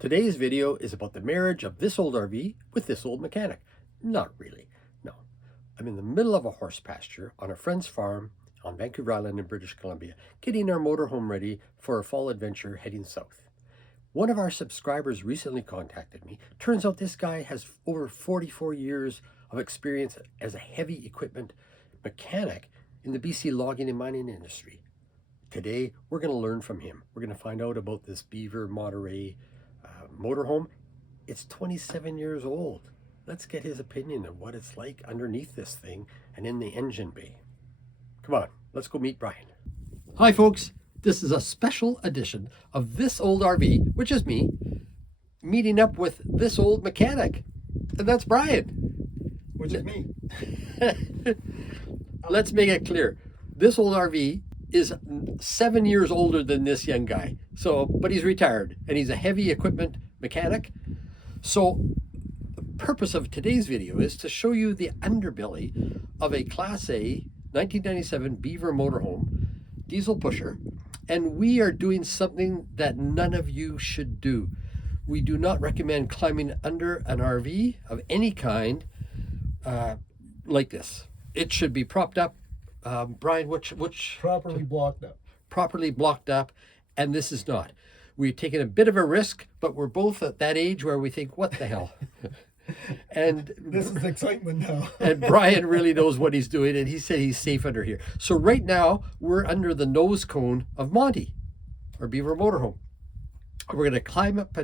Today's video is about the marriage of this old RV with this old mechanic. Not really, no. I'm in the middle of a horse pasture on a friend's farm on Vancouver Island in British Columbia, getting our motorhome ready for a fall adventure heading south. One of our subscribers recently contacted me. Turns out this guy has over 44 years of experience as a heavy equipment mechanic in the BC logging and mining industry. Today, we're going to learn from him. We're going to find out about this Beaver Monterey motorhome. It's 27 years old. Let's get his opinion of what it's like underneath this thing and in the engine bay. Come on, let's go meet Brian. Hi folks, this is a special edition of This Old RV, which is me, meeting up with this old mechanic. And that's Brian. Which is me. Let's make it clear. This old RV is 7 years older than this young guy. But he's retired and he's a heavy equipment mechanic. So the purpose of today's video is to show you the underbelly of a Class A 1997 Beaver motorhome diesel pusher. And we are doing something that none of you should do. We do not recommend climbing under an RV of any kind like this. It should be propped up. Brian, which Properly blocked up. Properly blocked up, and this is not. We've taken a bit of a risk, but we're both at that age where we think, what the hell? And this is excitement now. And Brian really knows what he's doing, and he said he's safe under here. So right now, we're under the nose cone of Monty, or Beaver Motorhome. We're going to climb up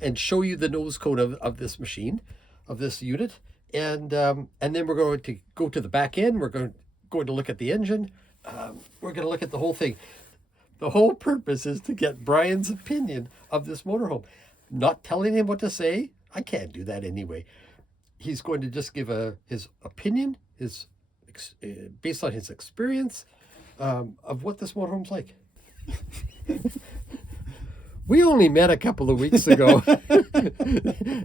and show you the nose cone of this machine, of this unit, and then we're going to go to the back end. We're going to look at the engine. We're going to look at the whole thing. The whole purpose is to get Brian's opinion of this motorhome. Not telling him what to say. I can't do that anyway. He's going to just give his opinion, based on his experience of what this motorhome's like. We only met a couple of weeks ago.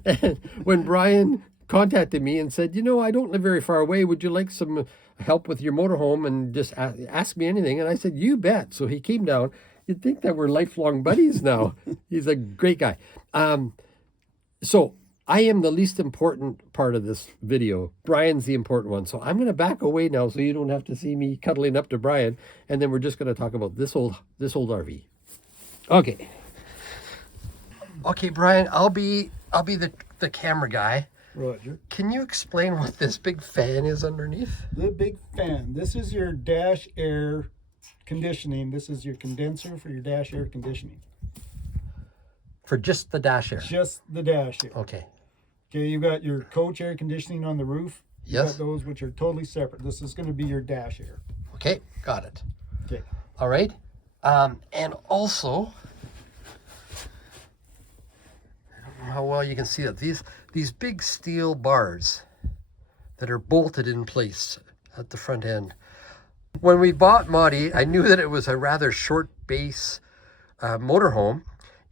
And when Brian contacted me and said, I don't live very far away. Would you like some help with your motorhome and just ask me anything? And I said, you bet. So he came down. You'd think that we're lifelong buddies now. He's a great guy. So I am the least important part of this video. Brian's the important one. So I'm going to back away now so you don't have to see me cuddling up to Brian. And then we're just going to talk about this old RV. Okay. Okay, Brian, I'll be the camera guy. Roger. Can you explain what this big fan is underneath? The big fan. This is your dash air conditioning. This is your condenser for your dash air conditioning. For just the dash air? Just the dash air. Okay. Okay, you've got your coach air conditioning on the roof. You've Yes. got those which are totally separate. This is going to be your dash air. Okay, got it. Okay. All right. And also, I don't know how well you can see that. These big steel bars that are bolted in place at the front end. When we bought Monty, I knew that it was a rather short base motorhome,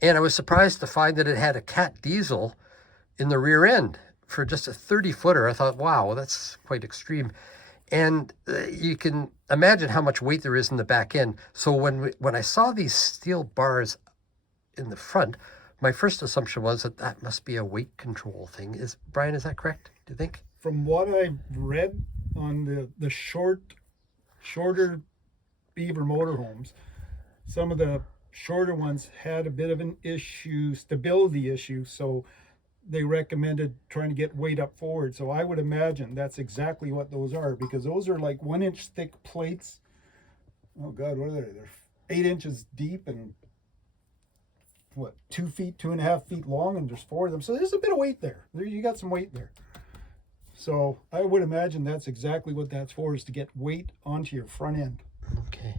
and I was surprised to find that it had a Cat diesel in the rear end for just a 30-footer. I thought, wow, that's quite extreme. And you can imagine how much weight there is in the back end. So when I saw these steel bars in the front, my first assumption was that must be a weight control thing. Brian, is that correct, do you think? From what I've read on the shorter Beaver motorhomes, some of the shorter ones had a bit of an issue, stability issue, so they recommended trying to get weight up forward. So I would imagine that's exactly what those are, because those are like 1 inch thick plates. Oh God, what are they? They're 8 inches deep and 2 feet, 2.5 feet long, and there's 4 of them. So there's a bit of weight there. You got some weight there. So I would imagine that's exactly what that's for, is to get weight onto your front end. Okay.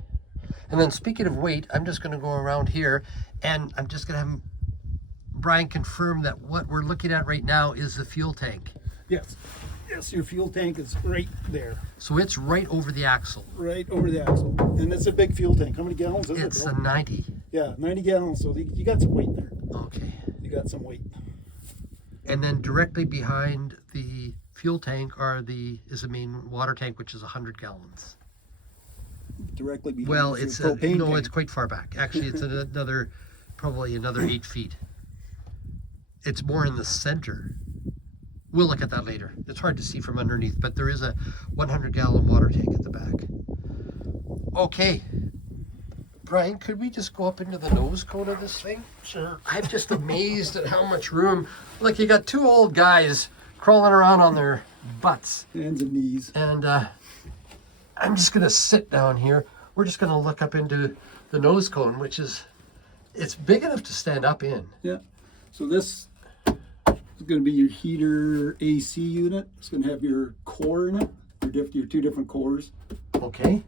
And then speaking of weight, I'm just going to go around here and I'm just going to have Brian confirm that what we're looking at right now is the fuel tank. Yes. Yes, your fuel tank is right there. So it's right over the axle. Right over the axle. And it's a big fuel tank. How many gallons is it? It's a 90. Yeah, 90 gallons. So you got some weight there. Okay. You got some weight. And then directly behind the fuel tank is the main water tank, which is 100 gallons. Directly behind. Well, is your propane tank. it's quite far back. Actually, it's probably another 8 feet. it's more in the center. We'll look at that later. It's hard to see from underneath, but there is a 100-gallon water tank at the back. Okay. Brian, could we just go up into the nose cone of this thing? Sure. I'm just amazed at how much room. Look, you got two old guys crawling around on their butts. Hands and knees. And I'm just going to sit down here. We're just going to look up into the nose cone, which is, it's big enough to stand up in. Yeah. So this is going to be your heater AC unit. It's going to have your core in it, your two different cores. Okay.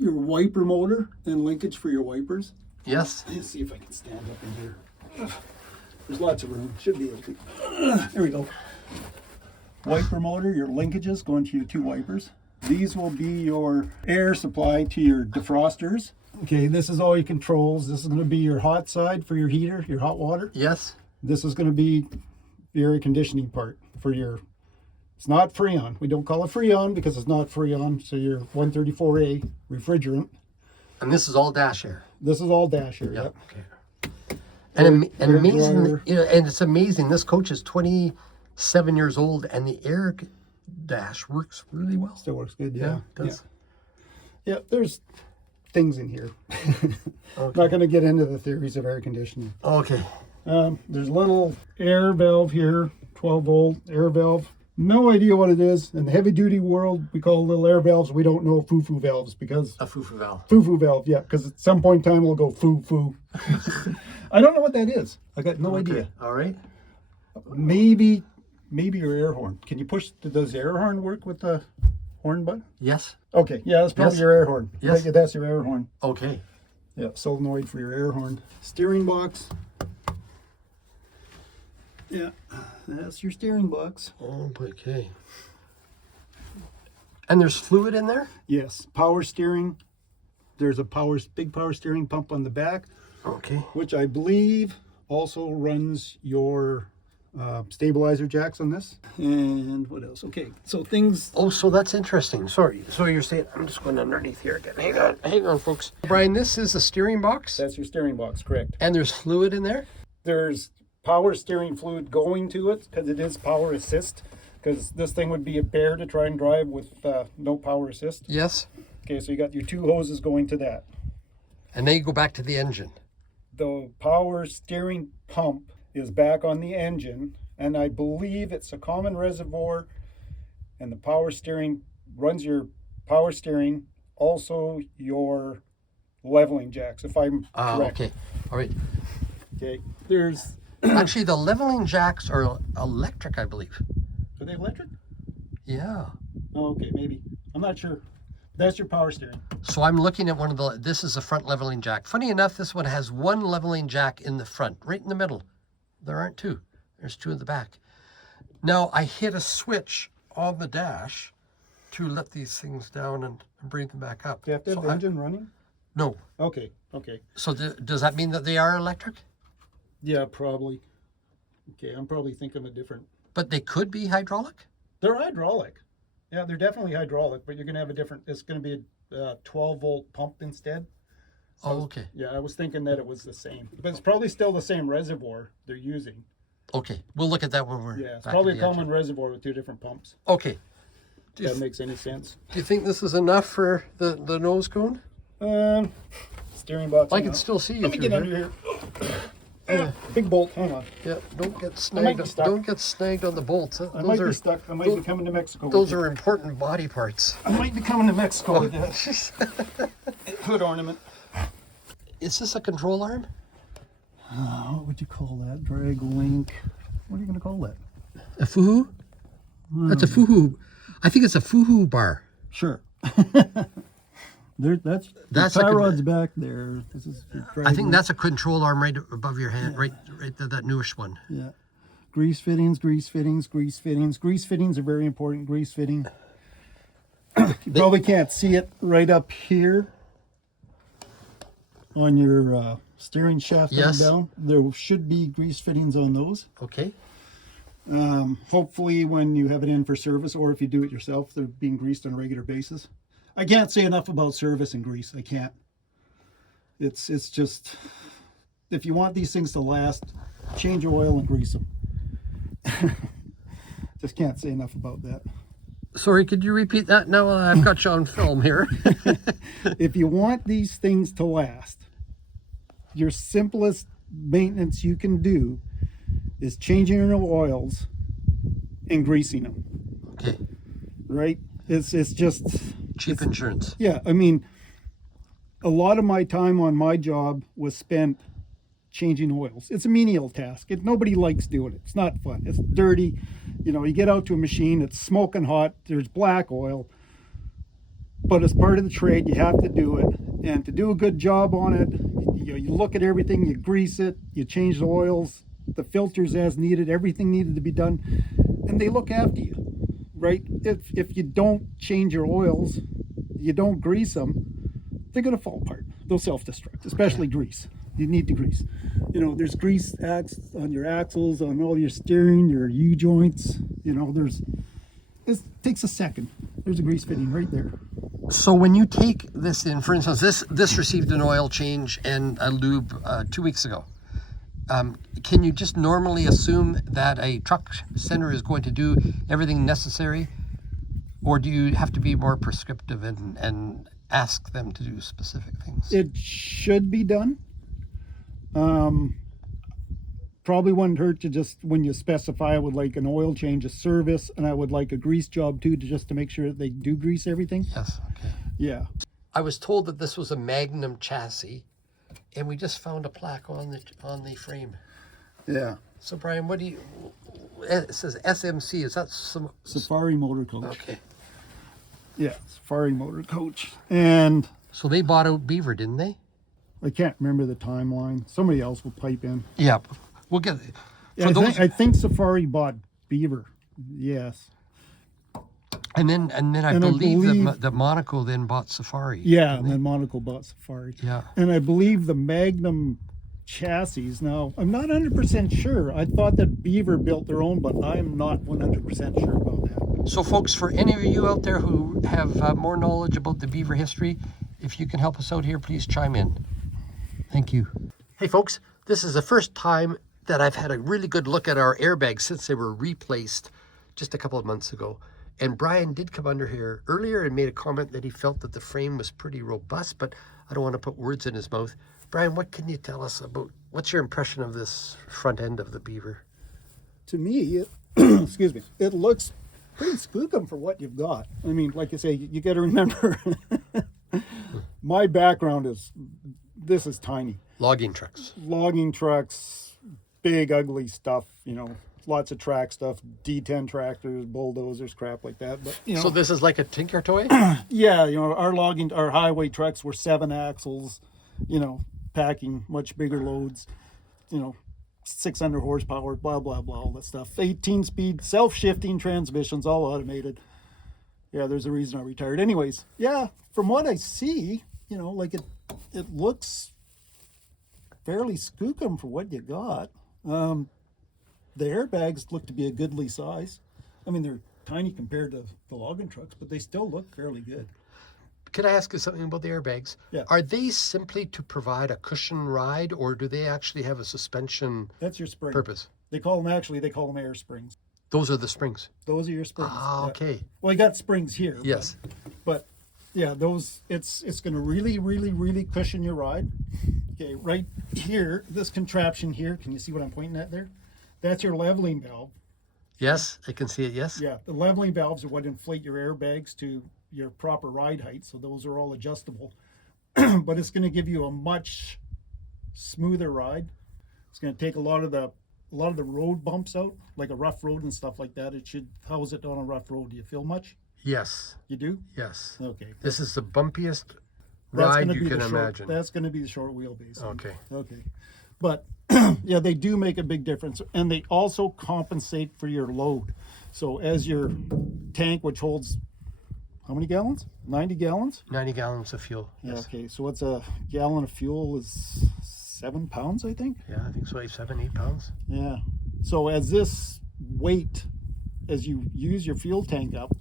Your wiper motor and linkage for your wipers. Yes. Let's see if I can stand up in here. There's lots of room. Should be able to. There we go. Wiper motor, your linkages going to your two wipers. These will be your air supply to your defrosters. Okay, this is all your controls. This is going to be your hot side for your heater, your hot water. Yes. This is going to be the air conditioning part for your, it's not Freon. We don't call it Freon because it's not Freon. So your 134A refrigerant. And this is all dash air. This is all dash air. Yep. Okay. And amazing, dryer. you know, and it's amazing. This coach is 27 years old, and the air dash works really well. Still works good. Yeah, Yeah. it does. Yeah, there's things in here. Okay. Not going to get into the theories of air conditioning. Okay. There's a little air valve here, 12 volt air valve. No idea what it is. In the heavy duty world, we call little air valves. We don't know foo-foo valves because A foo-foo valve. foo-foo valve, yeah, because at some point in time it'll go foo-foo. I don't know what that is. I got no idea. All right. Maybe your air horn. Can you push? Does the air horn work with the horn button? Yes. Okay, yeah, that's probably Yes. your air horn. Yes. That's your air horn. Okay. Yeah, solenoid for your air horn. Steering box. Yeah, that's your steering box. Oh, okay. And there's fluid in there? Yes, power steering. There's a big power steering pump on the back, Okay. which I believe also runs your stabilizer jacks on this. And what else? Okay, so things. Oh, so that's interesting. Sorry. So you're saying, I'm just going underneath here again. Hang on, folks. Brian, this is a steering box, That's your steering box, correct? and there's fluid in there? There's power steering fluid going to it because it is power assist. Because this thing would be a bear to try and drive with no power assist. Yes. Okay, so you got your two hoses going to that. And then you go back to the engine. The power steering pump is back on the engine, and I believe it's a common reservoir, and the power steering runs your power steering, also your leveling jacks, if I'm correct. Okay. All right. Okay, there's, Actually, the leveling jacks are electric, I believe. are they electric? Yeah. Oh, okay, maybe. I'm not sure. That's your power steering. So I'm looking at one of the, this is a front leveling jack. Funny enough, this one has one leveling jack in the front, right in the middle. There aren't two. There's two in the back. Now I hit a switch on the dash to let these things down and bring them back up. Do you have to have So the engine running? No. Okay, okay. So does that mean that they are electric? Yeah, probably. Okay, I'm probably thinking of a different. But they could be hydraulic? They're hydraulic. Yeah, they're definitely hydraulic, but you're going to have a different, it's going to be a 12 volt pump instead. So Oh, okay. Yeah, I was thinking that it was the same, but it's probably still the same reservoir they're using. Okay. We'll look at that when we're Yeah, it's back probably at a the common engine. reservoir with two different pumps. Okay. If that makes any sense. Do you think this is enough for the nose cone? Steering box. I hang can on. still see you Let me through get here. under here. Big bolt, hang on. Yeah, don't get might snagged. be stuck. Don't get snagged on the bolts. I might be stuck. I might be coming to Mexico. Those with are important body parts. it. I might be coming to Mexico with that. Hood ornament. Is this a control arm? What would you call that? Drag link. What are you going to call that? A fuhu? That's a fuhu. I think it's a fuhu bar. Sure. That's That's the tie like a- rod's back there. This is your drag I think link. that's a control arm right above your hand, right there, that newish one. Yeah. Grease fittings, grease fittings, grease fittings. Grease fittings are very important. Grease fitting. You probably can't see it right up here on your steering shaft going Yes. down. There should be grease fittings on those. Okay. Hopefully when you have it in for service, or if you do it yourself, they're being greased on a regular basis. I can't say enough about service and grease. I can't. It's just, if you want these things to last, change your oil and grease them. Just can't say enough about that. Sorry, could you repeat that? Now I've got you on film here. If you want these things to last, your simplest maintenance you can do is changing your oils and greasing them. Okay. Right? It's just Cheap insurance. yeah. I mean, a lot of my time on my job was spent changing oils. It's a menial task. Nobody likes doing it. It's not fun. It's dirty. You know, you get out to a machine, it's smoking hot, there's black oil. But as part of the trade, you have to do it. And to do a good job on it, you look at everything, you grease it, you change the oils, the filters as needed, everything needed to be done. And they look after you, right? If you don't change your oils, you don't grease them, they're going to fall apart. They'll self-destruct, especially grease. You need to grease. You know, there's grease on your axles, on all your steering, your U-joints. You know, it takes a second. There's a grease fitting right there. So when you take this in, for instance, this received an oil change and a lube 2 weeks ago. Can you just normally assume that a truck center is going to do everything necessary? Or do you have to be more prescriptive and ask them to do specific things? It should be done. Probably wouldn't hurt to just, when you specify, I would like an oil change, a service, and I would like a grease job too, just to make sure that they do grease everything. Yes, okay. Yeah. I was told that this was a Magnum chassis, and we just found a plaque on the frame. Yeah. So Brian, what do you? It says SMC. Is that some Safari Motor Coach. Okay. Yeah, Safari Motor Coach. And So they bought out Beaver, didn't they? I can't remember the timeline. Somebody else will pipe in. Yeah, we'll get. Yeah, I think Safari bought Beaver. Yes. And then I believe the Monaco then bought Safari. Yeah, and then Monaco bought Safari. Yeah. And I believe the Magnum chassis. Now, I'm not 100% sure. I thought that Beaver built their own, but I'm not 100% sure about that. So folks, for any of you out there who have more knowledge about the Beaver history, if you can help us out here, please chime in. Thank you. Hey folks, this is the first time that I've had a really good look at our airbags since they were replaced just a couple of months ago. And Brian did come under here earlier and made a comment that he felt that the frame was pretty robust, but I don't want to put words in his mouth. Brian, what can you tell us about, what's your impression of this front end of the Beaver? To me, excuse me, it looks pretty skookum for what you've got. I mean, like you say, you got to remember, my background is, this is tiny. Logging trucks. Logging trucks, big ugly stuff, you know, lots of track stuff, D10 tractors, bulldozers, crap like that. But you know, So this is like a tinker toy? yeah, you know, our highway trucks were 7 axles, you know, packing much bigger loads, you know, 600 horsepower, blah blah blah, all that stuff. 18-speed self-shifting transmissions, all automated. Yeah, there's a reason I retired. Anyways, yeah, from what I see, you know, like it looks fairly skookum for what you got. The airbags look to be a goodly size. I mean, they're tiny compared to the logging trucks, but they still look fairly good. Could I ask you something about the airbags? Yeah. Are they simply to provide a cushion ride, or do they actually have a suspension That's your spring. purpose? They call them air springs. Those are the springs. Those are your springs. Ah, Yeah. okay. Well, you got springs here. Yes. But yeah, those, it's going to really, really, really cushion your ride. Okay, right here, this contraption here, can you see what I'm pointing at there? That's your leveling valve. Yes, I can see it, yes. Yeah, the leveling valves are what inflate your airbags to your proper ride height, so those are all adjustable. But it's going to give you a much smoother ride. It's going to take a lot of the road bumps out, like a rough road and stuff like that. How is it on a rough road? Do you feel much? Yes, You do? yes. Okay. This is the bumpiest That's ride gonna you be can the short- imagine. That's going to be the short wheelbase. Okay. Okay. But yeah, they do make a big difference. And they also compensate for your load. So as your tank, which holds how many gallons? 90 gallons? 90 gallons of fuel. Yeah, Yes. okay. So what's a gallon of fuel is 7 pounds, I think? Yeah, I think so, 7-8 pounds. Yeah. So as this weight, as you use your fuel tank up,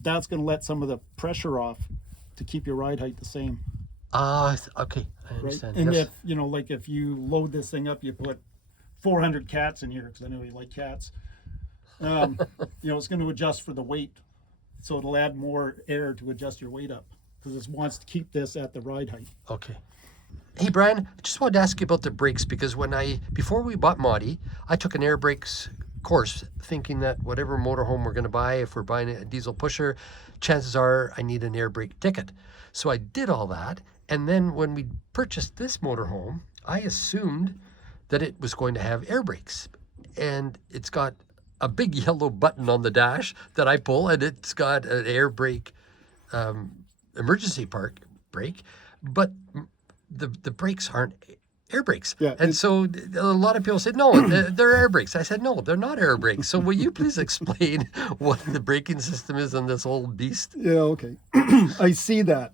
that's going to let some of the pressure off to keep your ride height the same. Okay. I understand. And Yes. if, you know, like if you load this thing up, you put 400 cats in here, because I know you like cats. You know, it's going to adjust for the weight. So it'll add more air to adjust your weight up, because it wants to keep this at the ride height. Okay. Hey Brian, I just wanted to ask you about the brakes, because before we bought Monty, I took an air brakes course thinking that whatever motorhome we're going to buy, if we're buying a diesel pusher, chances are I need an air brake ticket. So I did all that, and then when we purchased this motorhome, I assumed that it was going to have air brakes, and it's got a big yellow button on the dash that I pull, and it's got an air brake emergency park brake, but the brakes aren't air brakes. Yeah, And so a lot of people said, no, they're air brakes. I said, no, they're not air brakes. So will you please explain what the braking system is on this old beast? Yeah, okay. I see that.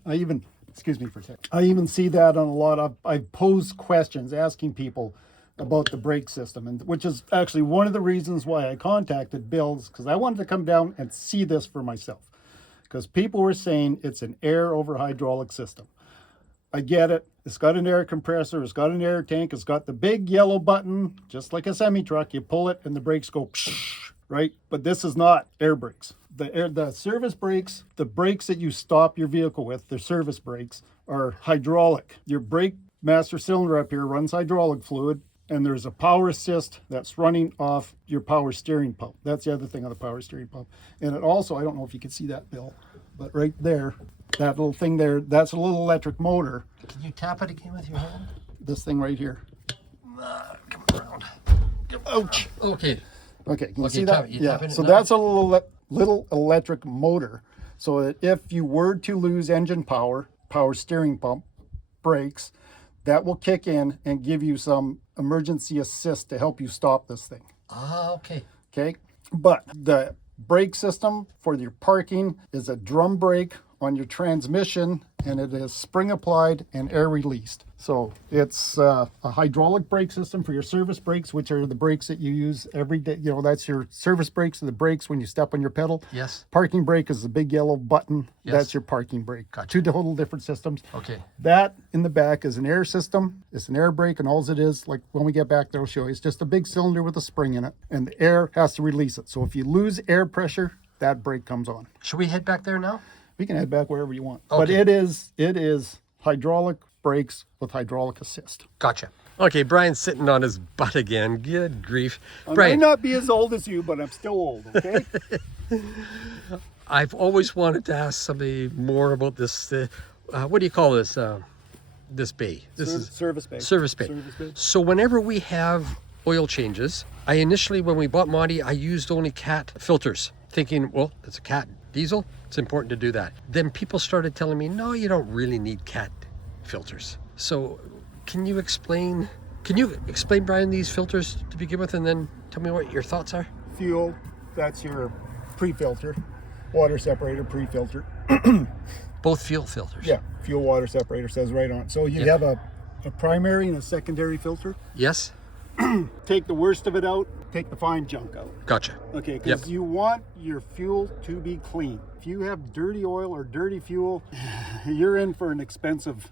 Excuse me for a second. I even see that on a lot of, I pose questions asking people about the brake system, and which is actually one of the reasons why I contacted Bill's, because I wanted to come down and see this for myself. Because people were saying it's an air over hydraulic system. I get it. It's got an air compressor. It's got an air tank. It's got the big yellow button, just like a semi-truck. You pull it and the brakes go psh, right? But this is not air brakes. The service brakes, the brakes that you stop your vehicle with, the service brakes, are hydraulic. Your brake master cylinder up here runs hydraulic fluid, and there's a power assist that's running off your power steering pump. That's the other thing on the power steering pump. And it also, I don't know if you can see that, Bill, but right there, that little thing there, that's a little electric motor. Can you tap it again with your hand? This thing right here. Come around. Ouch. Okay. Okay, can you see tap that? it, you Yeah, tap it so now? that's a little electric motor. So that if you were to lose engine power, power steering pump, brakes, that will kick in and give you some emergency assist to help you stop this thing. Ah, okay. Okay, but the brake system for your parking is a drum brake on your transmission, and it is spring applied and air released. So it's a hydraulic brake system for your service brakes, which are the brakes that you use every day. You know, that's your service brakes, are the brakes when you step on your pedal. Yes. Parking brake is the big yellow button. Yes. That's your parking brake. Gotcha. Two total different systems. Okay. That in the back is an air system. It's an air brake, and all it is, like when we get back there, I'll show you, it's just a big cylinder with a spring in it, and the air has to release it. So if you lose air pressure, that brake comes on. Should we head back there now? We can head back wherever you want. Okay. But it is hydraulic brakes with hydraulic assist. Gotcha. Okay, Brian's sitting on his butt again. Good grief. I may Brian, not be as old as you, but I'm still old, okay? I've always wanted to ask somebody more about this. What do you call this? This bay. This is service bay. service bay. Service bay. So whenever we have oil changes, I initially, when we bought Monty, I used only cat filters, thinking, well, it's a cat diesel. It's important to do that. Then people started telling me, no, you don't really need cat filters. So can you explain, Brian, these filters to begin with, and then tell me what your thoughts are? Fuel, that's your pre-filter. Water separator, pre-filter. Both fuel filters. Yeah, fuel water separator says right on. So you have a primary and a secondary filter. Yes? Take the worst of it out, take the fine junk out. Gotcha. Okay, because you want your fuel to be clean. If you have dirty oil or dirty fuel, you're in for an expensive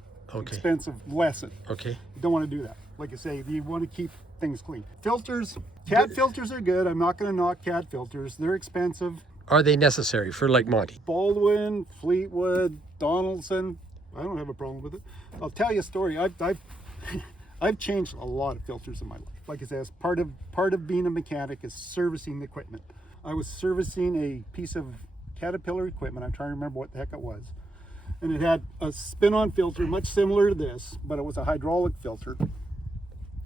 lesson. Okay. You don't want to do that. Like I say, you want to keep things clean. Filters, cat filters are good. I'm not going to knock cat filters. They're expensive. Are they necessary for like Monty? Baldwin, Fleetwood, Donaldson. I don't have a problem with it. I'll tell you a story. I've changed a lot of filters in my life. Like I said, as part of being a mechanic is servicing the equipment. I was servicing a piece of Caterpillar equipment. I'm trying to remember what the heck it was. And it had a spin-on filter, much similar to this, but it was a hydraulic filter.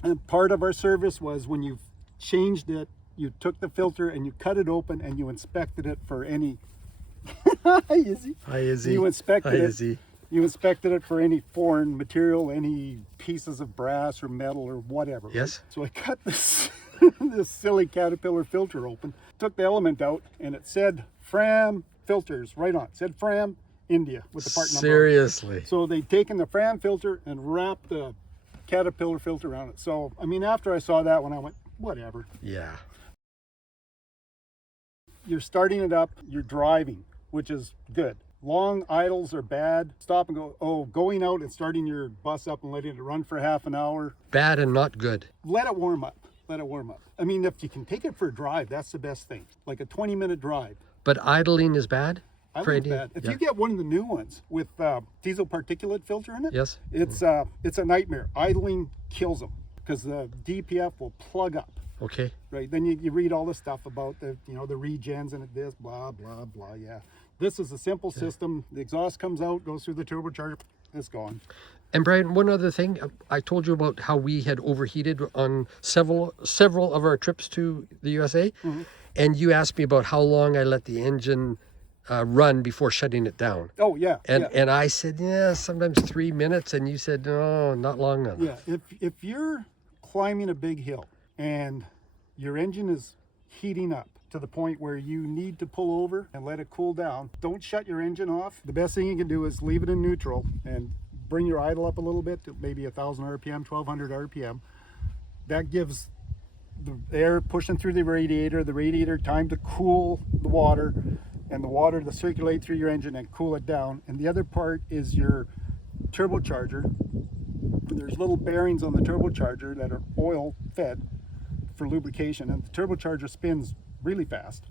And part of our service was when you changed it, you took the filter and you cut it open and you inspected it for any... Hi, Izzy. Hi, Izzy. You inspected Hi, it. Izzy. You inspected it for any foreign material, any pieces of brass or metal or whatever. Yes. Right? So I cut this this silly Caterpillar filter open, took the element out, and it said Fram filters right on. It said Fram India with the part number. Seriously. So they'd taken the Fram filter and wrapped the Caterpillar filter around it. So, I mean, after I saw that one, I went, whatever. Yeah. You're starting it up, you're driving, which is good. Long idles are bad. Stop and go. Oh, going out and starting your bus up and letting it run for half an hour. Bad and not good. Let it warm up. Let it warm up. I mean, if you can take it for a drive, that's the best thing. Like a 20-minute drive. But idling is bad? Idling's bad. If you get one of the new ones with diesel particulate filter in it, Yes. it's a nightmare. Idling kills them because the DPF will plug up. Okay. Right. Then you read all the stuff about the the regens and this blah blah blah. Yeah. This is a simple system. The exhaust comes out, goes through the turbocharger, it's gone. And Brian, one other thing, I told you about how we had overheated on several of our trips to the USA, and you asked me about how long I let the engine run before shutting it down. Oh yeah. And I said, yeah, sometimes 3 minutes, and you said, no, not long enough. Yeah. If you're climbing a big hill and your engine is heating up to the point where you need to pull over and let it cool down, don't shut your engine off. The best thing you can do is leave it in neutral and bring your idle up a little bit to maybe 1,000 RPM, 1,200 RPM. That gives the air pushing through the radiator time to cool the water, and the water to circulate through your engine and cool it down. And the other part is your turbocharger. There's little bearings on the turbocharger that are oil fed for lubrication, and the turbocharger spins really fast.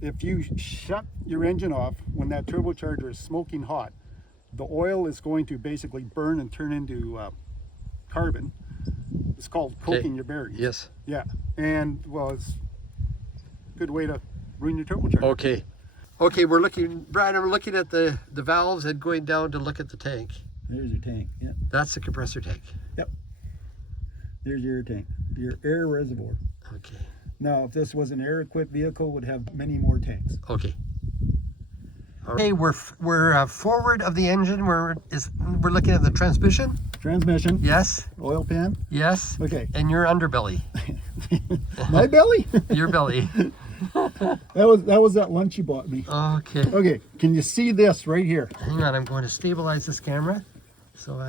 If you shut your engine off when that turbocharger is smoking hot, the oil is going to basically burn and turn into carbon. It's called coking your bearings. Yes. Yeah, and well, it's a good way to ruin your turbocharger. Okay. Okay, we're looking, Brian, I'm looking at the valves and going down to look at the tank. There's your tank. Yep. That's the compressor tank. Yep. There's your tank, your air reservoir. Okay. Now, if this was an air-equipped vehicle, it would have many more tanks. Okay. Okay, we're forward of the engine. We're looking at the transmission. Transmission. Yes. Oil pan. Yes. Okay. And your underbelly. My belly. Your belly. That was that lunch you bought me. Okay. Okay. Can you see this right here? Hang on, I'm going to stabilize this camera. So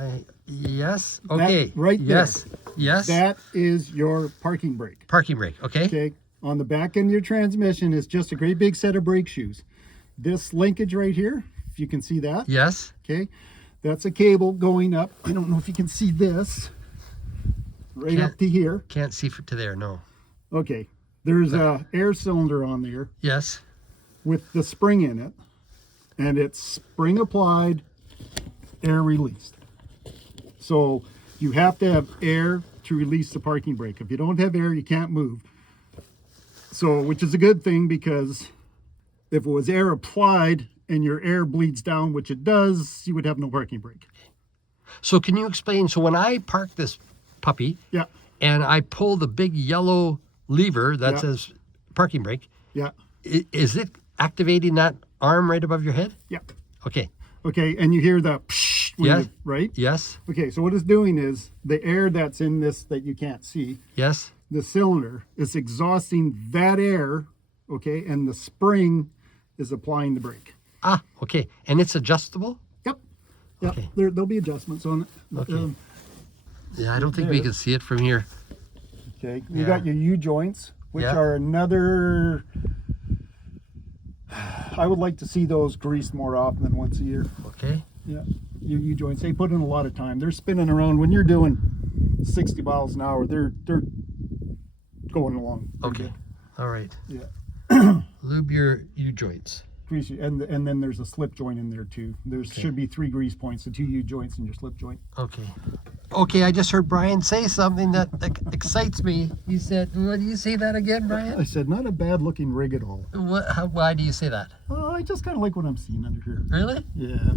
yes. Okay. That right there. Yes. Yes. That is your parking brake. Parking brake. Okay. Okay. On the back end of your transmission is just a great big set of brake shoes. This linkage right here, if you can see that. Yes. Okay. That's a cable going up. I don't know if you can see this. Right up to here. Can't see to there, no. Okay. There's a air cylinder on there Yes. with the spring in it. And it's spring applied, air released. So you have to have air to release the parking brake. If you don't have air, you can't move. So, which is a good thing, because if it was air applied and your air bleeds down, which it does, you would have no parking brake. So can you explain, so when I park this puppy Yeah. and I pull the big yellow lever that Yeah. says parking brake, Yeah. is it activating that arm right above your head? Yeah. Okay. Okay. And you hear the psh, when Yeah. you- right? Yes. Okay. So what it's doing is the air that's in this that you can't see, Yes. the cylinder is exhausting that air. Okay. And the spring is applying the brake. Ah, okay. And it's adjustable? Yep. Yep. Okay. There'll be adjustments on it. Okay. Yeah, I don't think we there. can see it from here. Okay. You Yeah. got your U joints, which Yeah. are another. I would like to see those greased more often than once a year. Okay. Yeah. Your U joints, they put in a lot of time. They're spinning around when you're doing 60 miles an hour. They're going along. pretty Okay. All right. good. Yeah. Lube your U-joints. Grease, and then there's a slip joint in there too. There should be 3 grease points, the 2 U joints and your slip joint. Okay. Okay, I just heard Brian say something that excites me. He said, what do you say that again, I Brian? said, not a bad looking rig at all. Why do you say that? I just kind of like what I'm seeing under here. Really? Yeah,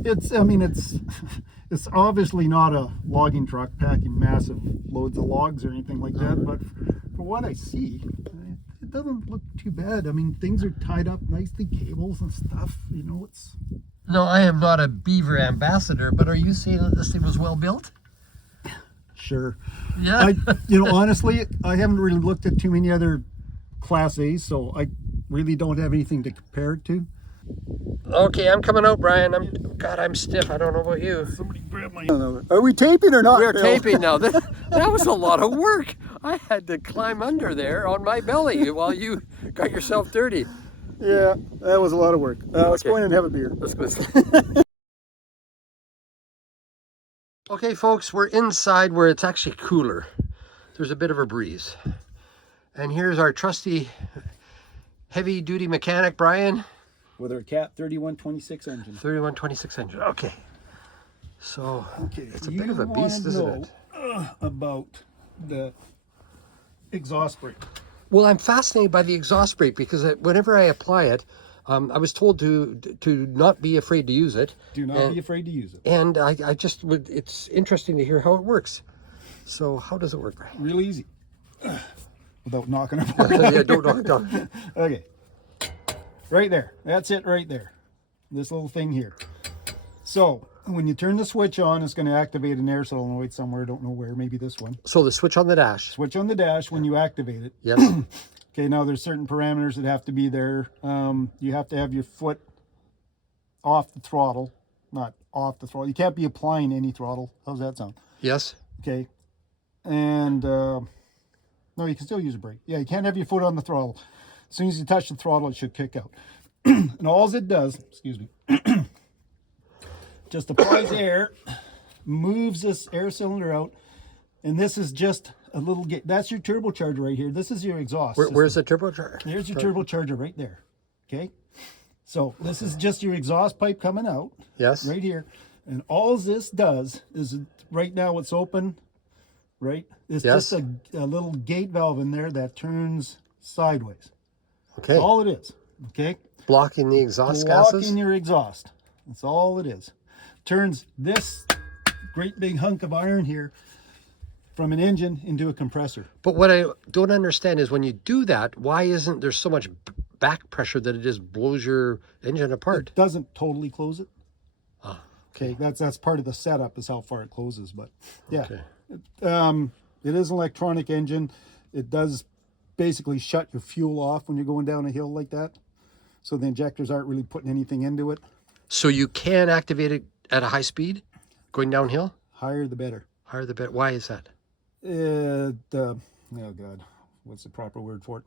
it's it's obviously not a logging truck packing massive loads of logs or anything like that, but for what I see, it doesn't look too bad. I mean, things are tied up nicely, cables and stuff, it's... No, I am not a Beaver ambassador, but are you saying that this thing was well built? Sure. Yeah. Honestly, I haven't really looked at too many other Class A's, so I really don't have anything to compare it to. Okay, I'm coming out, Brian. I'm stiff. I don't know about you. Somebody grab my... Are we taping or not? We're Bill? taping now. That was a lot of work. I had to climb under there on my belly while you got yourself dirty. Yeah, that was a lot of work. Let's go in and have a beer. Let's go. Okay, folks, we're inside where it's actually cooler. There's a bit of a breeze. And here's our trusty heavy-duty mechanic, Brian. With our Cat 3126 engine. 3126 engine. Okay. So, Okay, it's a bit of a beast, isn't it? About the exhaust brake. Well, I'm fascinated by the exhaust brake because whenever I apply it, I was told to not be afraid to use it. Do not be afraid to use it. And I just would, it's interesting to hear how it works. So how does it work, Brian? Real easy. Without knocking it apart. Yeah, don't knock it down. Okay. Right there. That's it right there. This little thing here. So when you turn the switch on, it's going to activate an air solenoid somewhere. Don't know where. Maybe this one. So the switch on the dash. Switch on the dash when you activate it. Yes. Okay, now there's certain parameters that have to be there. You have to have your foot off the throttle. Not off the throttle. You can't be applying any throttle. How's that sound? Yes. Okay. And no, you can still use a brake. Yeah, you can't have your foot on the throttle. As soon as you touch the throttle, it should kick out. And all it does, excuse me, just applies air, moves this air cylinder out, and this is just a little gate. That's your turbocharger right here. This is your exhaust. Where's the turbocharger? There's your turbocharger right there. Okay. So this is just your exhaust pipe coming out. Yes. Right here. And all this does is, right now it's open, right? It's Yes. just a little gate valve in there that turns sideways. Okay. That's all it is. Okay. Blocking the exhaust Blocking gases. your exhaust. That's all it is. Turns this great big hunk of iron here from an engine into a compressor. But what I don't understand is when you do that, why isn't there so much back pressure that it just blows your engine apart? It doesn't totally close it. Ah, Okay, that's part of the setup is how far it closes. But yeah, Okay. it is an electronic engine. It does basically shut your fuel off when you're going down a hill like that. So the injectors aren't really putting anything into it. So you can activate it at a high speed, going downhill? Higher the better. Higher the better. Why is that? Oh God, what's the proper word for it?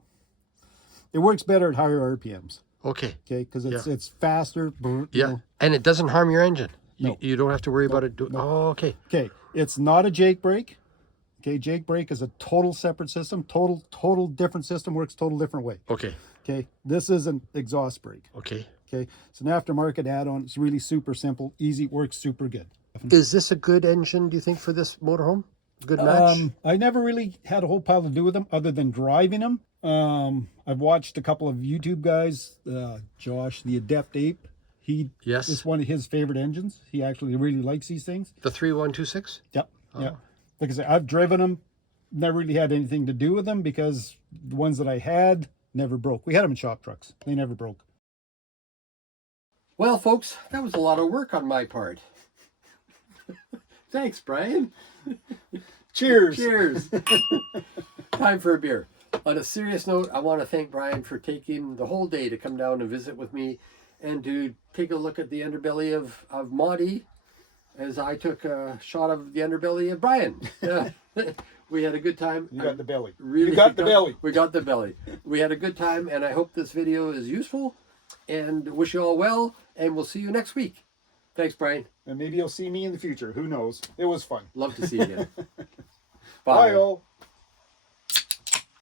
It works better at higher RPMs. Okay. Okay, because it's faster. You Yeah. know. And it doesn't harm your engine. No. You don't have to worry about it. Oh, okay. Okay, it's not a Jake brake. Okay, Jake brake is a total separate system, total different system, works total different way. Okay. Okay, this is an exhaust brake. Okay. Okay, it's an aftermarket add-on. It's really super simple, easy, works super good. Is this a good engine, do you think, for this motorhome? Good match? I never really had a whole pile to do with them other than driving them. I've watched a couple of YouTube guys, Josh, the Adept Ape. Yes. It's one of his favorite engines. He actually really likes these things. The 3126? Yep. Yep. Like I said, I've driven them, never really had anything to do with them because the ones that I had never broke. We had them in shop trucks. They never broke. Well, folks, that was a lot of work on my part. Thanks, Brian. Cheers. Cheers. Time for a beer. On a serious note, I want to thank Brian for taking the whole day to come down and visit with me and to take a look at the underbelly of Monty as I took a shot of the underbelly of Brian. We had a good time. You got the belly. Really, You got the belly. We got the belly. We had a good time, and I hope this video is useful and wish you all well, and we'll see you next week. Thanks, Brian. And maybe you'll see me in the future. Who knows? It was fun. Love to see you again. Bye all.